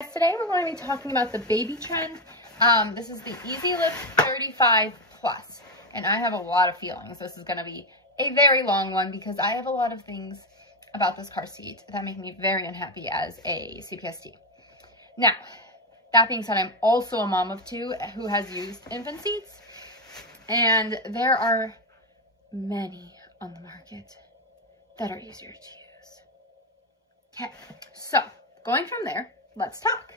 Today we're going to be talking about the baby trend. This is the Easy Lift 35 Plus, and I have a lot of feelings. This is going to be a very long one because I have a lot of things about this car seat that make me very unhappy as a CPST. Now, that being said, I'm also a mom of two who has used infant seats, and there are many on the market that are easier to use. Okay, so going from there, let's talk.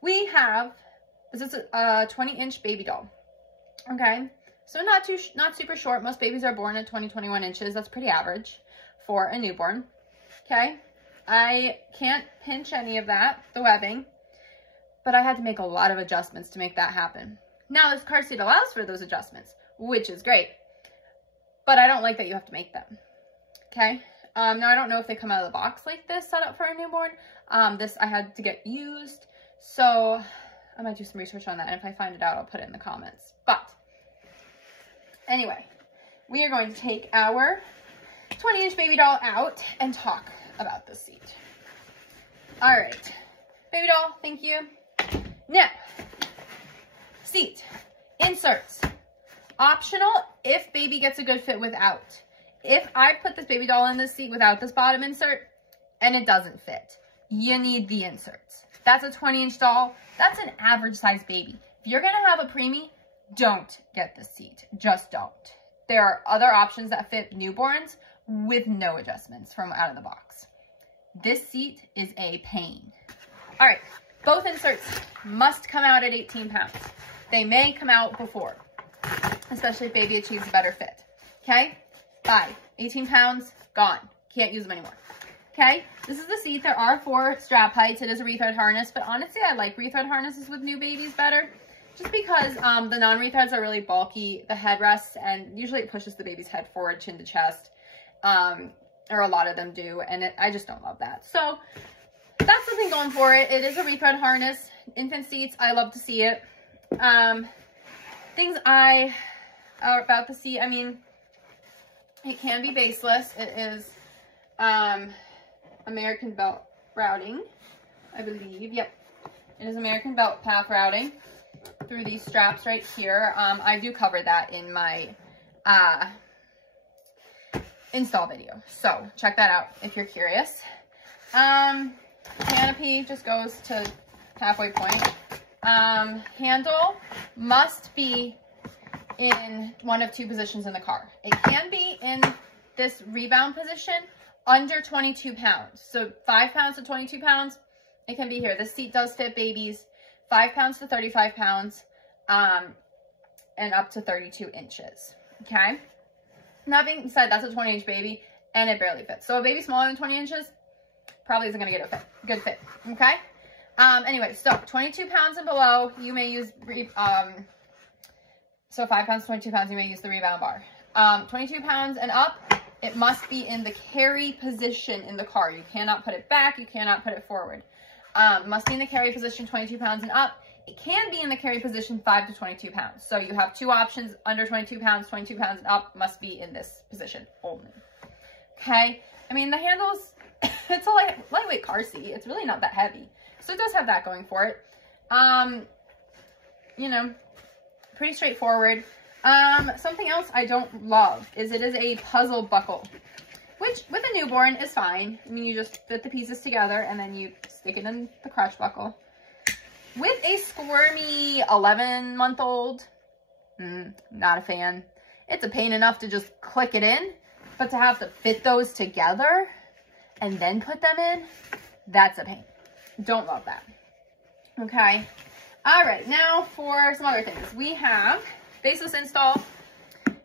We have, this is a 20-inch baby doll. Okay, so not super short. Most babies are born at 21 inches. That's pretty average for a newborn. Okay, I can't pinch any of that, the webbing, but I had to make a lot of adjustments to make that happen. Now this car seat allows for those adjustments, which is great, but I don't like that you have to make them. Okay, now I don't know if they come out of the box like this set up for a newborn. This I had to get used, so I might do some research on that, and if I find it out, I'll put it in the comments. But anyway, we are going to take our 20-inch baby doll out and talk about this seat. All right, baby doll, thank you. Now, seat, inserts, optional if baby gets a good fit without. If I put this baby doll in this seat without this bottom insert and it doesn't fit, you need the inserts. That's a 20-inch doll. That's an average size baby. If you're gonna have a preemie, don't get this seat. Just don't. There are other options that fit newborns with no adjustments from out of the box. This seat is a pain. All right, both inserts must come out at 18 pounds. They may come out before, especially if baby achieves a better fit. Okay, bye. 18 pounds, gone. Can't use them anymore. Okay, this is the seat. There are 4 strap heights. It is a rethread harness, but honestly, I like rethread harnesses with new babies better, just because the non-rethreads are really bulky, the headrests, and usually it pushes the baby's head forward, chin to chest, or a lot of them do, and I just don't love that. So that's the thing going for it. It is a rethread harness. Infant seats, I love to see it. Things about the seat, I mean, it can be baseless. It is American belt routing, I believe. Yep, it is American belt path routing through these straps right here. I do cover that in my install video, so check that out if you're curious. Canopy just goes to halfway point. Handle must be in one of 2 positions in the car. It can be in this rebound position under 22 pounds. So 5 pounds to 22 pounds, it can be here. This seat does fit babies 5 pounds to 35 pounds, and up to 32 inches. Okay. That being said, that's a 20-inch baby, and it barely fits. So a baby smaller than 20 inches probably isn't going to get a good fit. Okay. Anyway, so 22 pounds and below, you may use, so 5 pounds to 22 pounds, you may use the rebound bar. 22 pounds and up, it must be in the carry position in the car. You cannot put it back. You cannot put it forward. Must be in the carry position, 22 pounds and up. It can be in the carry position 5 to 22 pounds. So you have 2 options, under 22 pounds and up must be in this position only. Okay. I mean, the handles, it's a lightweight car seat. It's really not that heavy. So it does have that going for it. You know, pretty straightforward. Something else I don't love is it is a puzzle buckle, which with a newborn is fine. I mean, you just fit the pieces together and then you stick it in the crotch buckle. With a squirmy 11-month-old, not a fan. It's a pain enough to just click it in, but to have to fit those together and then put them in, that's a pain. Don't love that. Okay. All right. Now for some other things. We have baseless install.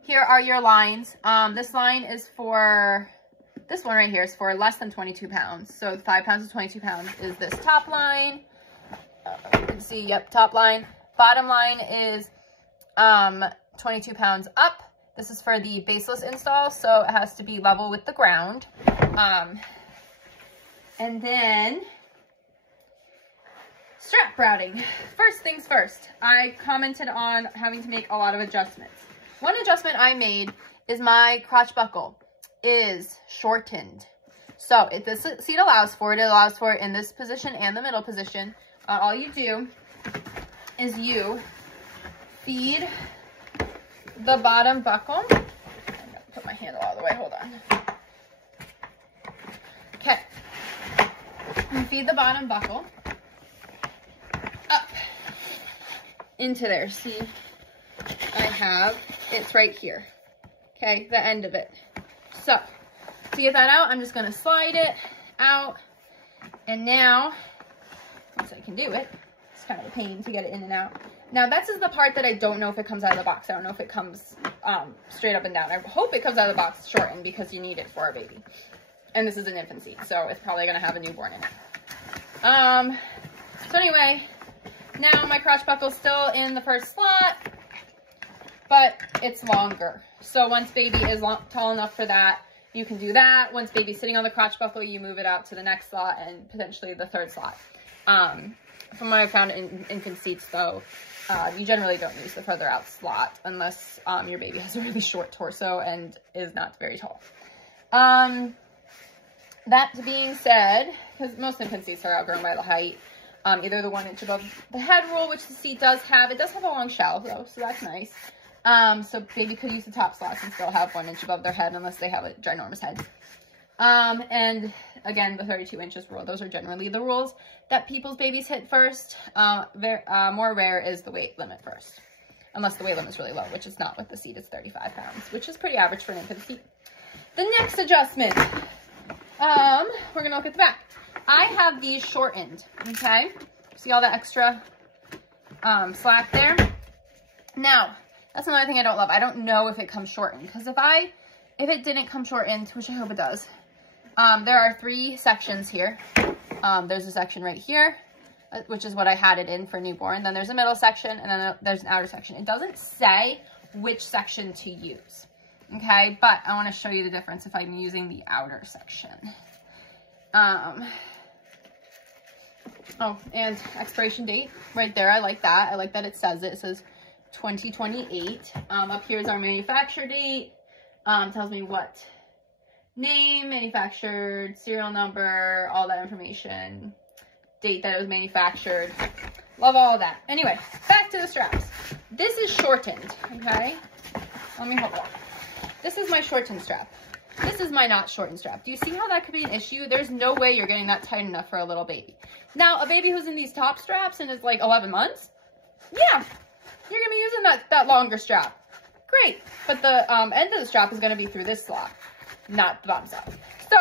Here are your lines. This line is for, this one right here is for less than 22 pounds. So 5 pounds to 22 pounds is this top line. You can see, yep, top line. Bottom line is 22 pounds up. This is for the baseless install, so it has to be level with the ground. And then strap routing. First things first, I commented on having to make a lot of adjustments. One adjustment I made is my crotch buckle is shortened. So if the seat allows for it, in this position and the middle position. all you do is you feed the bottom buckle. I'm gonna put my handle out of the way, hold on. Okay, you feed the bottom buckle up into there. See, it's right here. Okay, the end of it. So, to get that out, I'm just gonna slide it out. And now, once I can do it, it's kind of a pain to get it in and out. Now, this is the part that I don't know if it comes out of the box. I don't know if it comes straight up and down. I hope it comes out of the box shortened because you need it for a baby. And this is an infant seat, so it's probably gonna have a newborn in it. So anyway, now my crotch buckle's still in the first slot, but it's longer. So once baby is tall enough for that, you can do that. Once baby's sitting on the crotch buckle, you move it out to the next slot and potentially the third slot. From what I found in infant seats though, you generally don't use the further out slot unless your baby has a really short torso and is not very tall. That being said, because most infant seats are outgrown by the height, either the 1 inch above the head rule, which the seat does have. It does have a long shelf though, so that's nice. So baby could use the top slots and still have 1 inch above their head unless they have a ginormous head. And again, the 32 inches rule, those are generally the rules that people's babies hit first. More rare is the weight limit first, unless the weight limit is really low, which is not with the seat. It's 35 pounds, which is pretty average for an infant seat. The next adjustment, we're gonna look at the back. I have these shortened, okay? See all the extra slack there? Now, that's another thing I don't love. I don't know if it comes shortened, because if it didn't come shortened, which I hope it does, there are 3 sections here. There's a section right here, which is what I had it in for newborn. Then there's a middle section, and then there's an outer section. It doesn't say which section to use, okay? But I want to show you the difference if I'm using the outer section. Oh, and expiration date right there. I like that. I like that it says it. It says 2028. Up here is our manufacture date. Tells me what name, manufactured, serial number, all that information, date that it was manufactured. Love all of that. Anyway, back to the straps. This is shortened, okay? Let me hold on. This is my shortened strap. This is my not shortened strap. Do you see how that could be an issue? There's no way you're getting that tight enough for a little baby. Now, a baby who's in these top straps and is like 11 months, yeah, you're gonna be using that longer strap. Great, but the end of the strap is gonna be through this slot, not the bottom side. So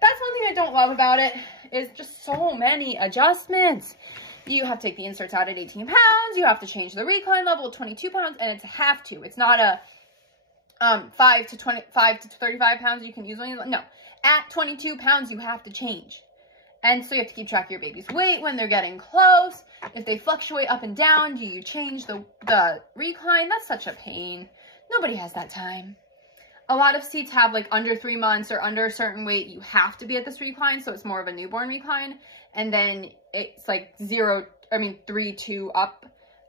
that's one thing I don't love about it, is just so many adjustments. You have to take the inserts out at 18 pounds, you have to change the recline level at 22 pounds, and it's a have to. It's not a 5 to 35 pounds you can use when you, no. At 22 pounds, you have to change. And so you have to keep track of your baby's weight when they're getting close. If they fluctuate up and down, do you change the recline? That's such a pain. Nobody has that time. A lot of seats have like under 3 months or under a certain weight, you have to be at this recline. So it's more of a newborn recline. And then it's like 3 to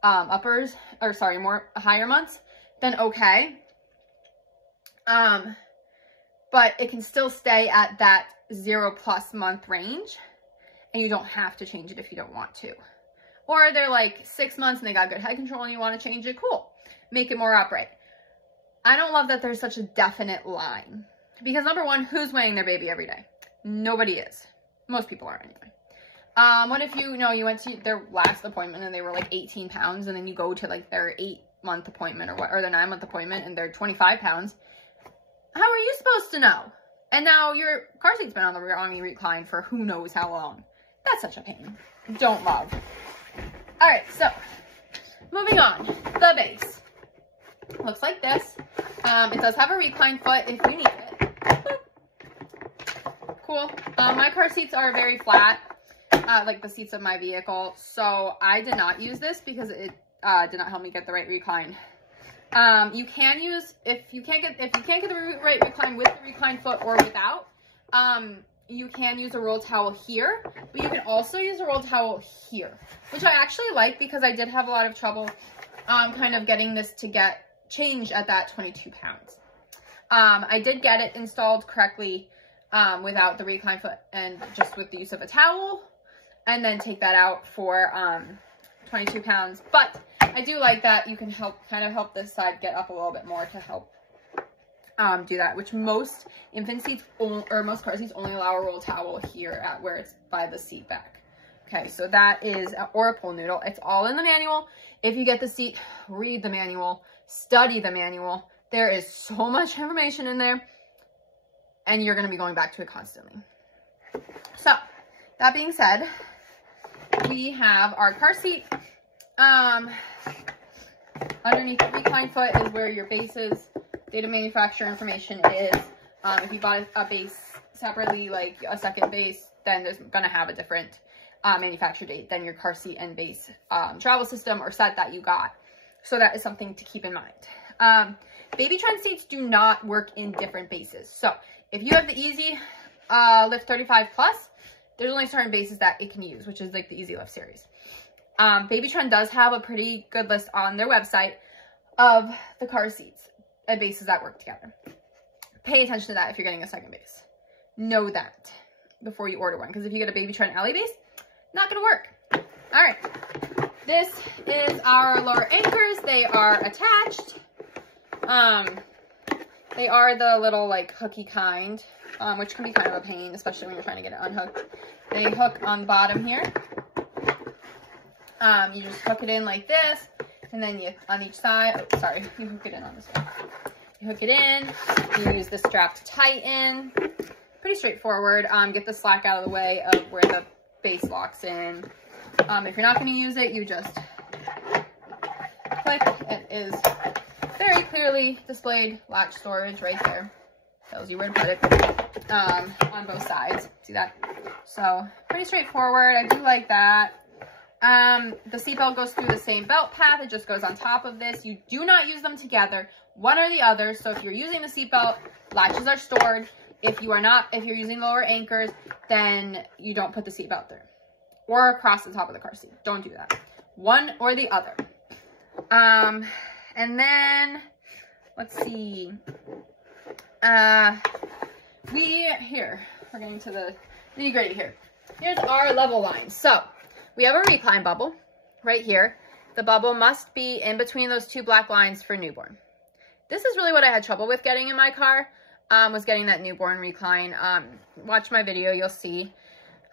uppers, or sorry, more higher months, then okay. But it can still stay at that 0+ month range, and you don't have to change it if you don't want to. Or they're like 6 months and they got good head control and you want to change it, cool. Make it more upright. I don't love that there's such a definite line, because number one, who's weighing their baby every day? Nobody is. Most people are anyway. What if you went to their last appointment and they were like 18 pounds, and then you go to like their 8-month appointment or their 9-month appointment and they're 25 pounds? How are you supposed to know? And now your car seat's been on the wrong recline for who knows how long. That's such a pain. Don't love. All right, so moving on. The base looks like this. It does have a recline foot if you need it. Boop. Cool. My car seats are very flat, like the seats of my vehicle. So I did not use this because it did not help me get the right recline. You can use, if you can't get the right recline with the recline foot or without, you can use a roll towel here, but you can also use a roll towel here, which I actually like because I did have a lot of trouble kind of getting this to get changed at that 22 pounds. I did get it installed correctly without the recline foot and just with the use of a towel. and then take that out for 22 pounds. But I do like that you can kind of help this side get up a little bit more to help do that, which most infant seats or most car seats only allow a roll towel here at where it's by the seat back. Okay, so that is, or a pull noodle. It's all in the manual. If you get the seat, read the manual, study the manual. There is so much information in there, and you're going to be going back to it constantly. So that being said, we have our car seat. Underneath the recline foot is where your bases, data manufacturer information is. If you bought a base separately, like a second base, then there's going to have a different manufacture date than your car seat and base travel system or set that you got. So that is something to keep in mind. Baby trend seats do not work in different bases. So if you have the Easy Lift 35 Plus, there's only certain bases that it can use, which is like the Easy Lift series. Baby Trend does have a pretty good list on their website of the car seats and bases that work together. Pay attention to that if you're getting a second base. Know that before you order one, because if you get a Baby Trend alley base, not going to work. All right. This is our lower anchors. They are attached. They are the little like hooky kind, which can be kind of a pain, especially when you're trying to get it unhooked. They hook on the bottom here. You just hook it in like this, and then you, on each side, oh, sorry, you hook it in on this one. You hook it in, you use the strap to tighten. Pretty straightforward. Get the slack out of the way of where the base locks in. If you're not going to use it, you just click. It is very clearly displayed latch storage right there. Tells you where to put it on both sides. See that? So pretty straightforward. I do like that. The seatbelt goes through the same belt path. It just goes on top of this. You do not use them together, one or the other. So if you're using the seatbelt, latches are stored. If you are not, if you're using lower anchors, then you don't put the seatbelt through or across the top of the car seat. Don't do that. One or the other. And then let's see. We're getting to the nitty-gritty here. Here's our level line. So we have a recline bubble right here. The bubble must be in between those two black lines for newborn. This is really what I had trouble with getting in my car, was getting that newborn recline. Watch my video, you'll see.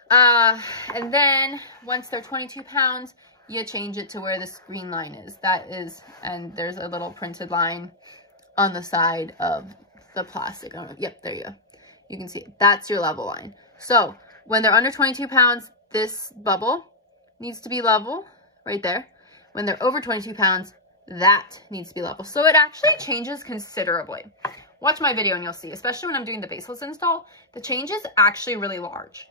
And then once they're 22 pounds, you change it to where this green line is. That is, and there's a little printed line on the side of the plastic. I don't know. Yep, there you go. You can see it. That's your level line. So when they're under 22 pounds, this bubble needs to be level right there. When they're over 22 pounds, that needs to be level. So it actually changes considerably. Watch my video and you'll see, especially when I'm doing the baseless install, the change is actually really large.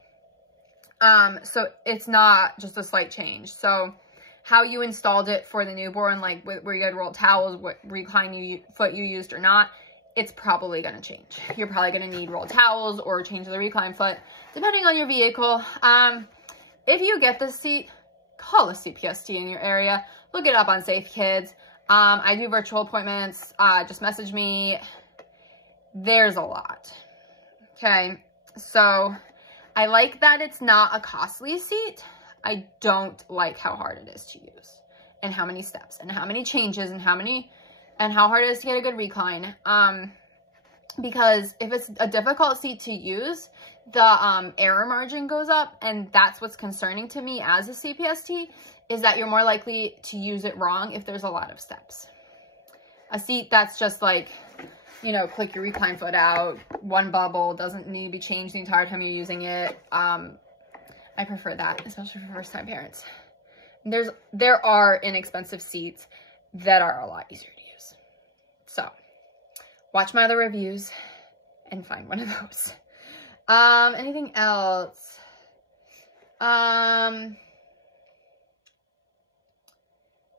So it's not just a slight change. So how you installed it for the newborn, like where you had rolled towels, what recline foot you used or not, it's probably going to change. You're probably going to need rolled towels or change the recline foot, depending on your vehicle. If you get this seat, call a CPST in your area. Look it up on Safe Kids. I do virtual appointments. Just message me. There's a lot. Okay, so I like that it's not a costly seat. I don't like how hard it is to use and how many steps and how many changes and how hard it is to get a good recline. Because if it's a difficult seat to use, the error margin goes up, and that's what's concerning to me as a CPST, is that you're more likely to use it wrong if there's a lot of steps. A seat that's just like, you know, click your recline foot out, one bubble, doesn't need to be changed the entire time you're using it. I prefer that, especially for first-time parents. There are inexpensive seats that are a lot easier to use. So watch my other reviews and find one of those. Anything else?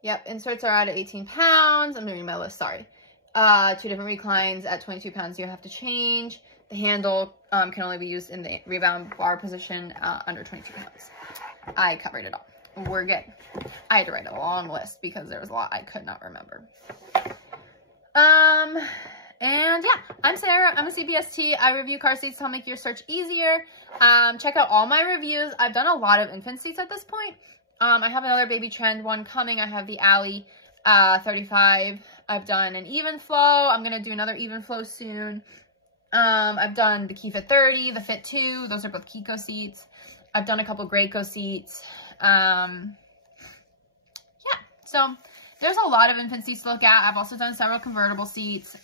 Yep, inserts are out at 18 pounds. I'm doing my list, sorry. 2 different reclines at 22 pounds you have to change. The handle can only be used in the rebound bar position under 22 pounds. I covered it all. We're good. I had to write a long list because there was a lot I could not remember. And yeah, I'm Sarah. I'm a CPST. I review car seats to help make your search easier. Check out all my reviews. I've done a lot of infant seats at this point. I have another baby trend one coming. I have the Alley 35. I've done an even flow. I'm going to do another even flow soon. I've done the Key Fit 30, the Fit 2. Those are both Kiko seats. I've done a couple Graco seats. Yeah, so there's a lot of infant seats to look at. I've also done several convertible seats.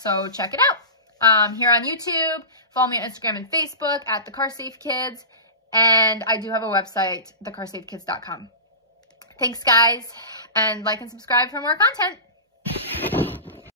So check it out. Here on YouTube, follow me on Instagram and Facebook at The Car Safe Kids. And I do have a website, thecarsafekids.com. Thanks, guys. And like and subscribe for more content.